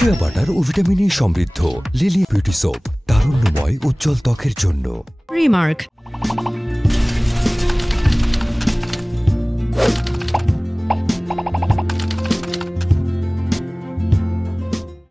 Shea butter ও vitamin E সমৃদ্ধ lily beauty soap, তারুণ্যময় উজ্জ্বল ত্বকের জন্য। রিমার্ক।